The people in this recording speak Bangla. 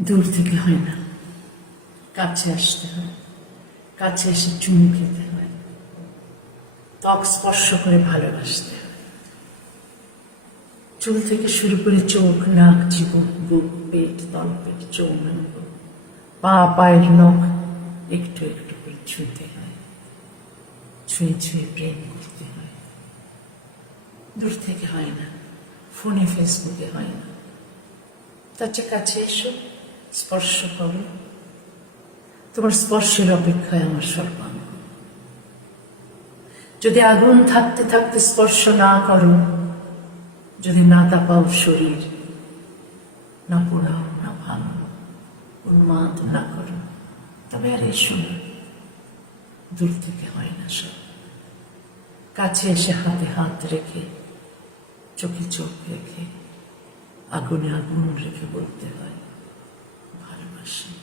দূর থেকে হয় না। কাছে আসতে হয়। কাছে এসে চুমু খেতে হয়। ত্বক স্পর্শ করে ভালোবাসতে হয়। চুল থেকে শুরু করে চোখ, নাক জীবন বুক, পেট, তলপেট চৌমাঙ্গ পা, পায়ের নখ, একটু একটু করে ছুঁতে হয়। ছুঁয়ে ছুঁয়ে প্রেম করতে হয়। দূর থেকে হয় না। ফোনে, ফেসবুকে হয় না। তার চেয়ে কাছে এসো। স্পর্শ করো। তোমার স্পর্শের অপেক্ষায় আমার সর্বাঙ্গ। যদি আগুন থাকতে থাকতে স্পর্শ না করো, যদি না তাপাও শরীর, না পোড়াও, না ভাঙো উন্মাদ না করো, তবে আর এসো না। দূর থেকে হয় না সব। কাছে এসে হাতে হাত রেখে, চোখে চোখ রেখে, আগুনে আগুন রেখে বলতে হয়। Krishna.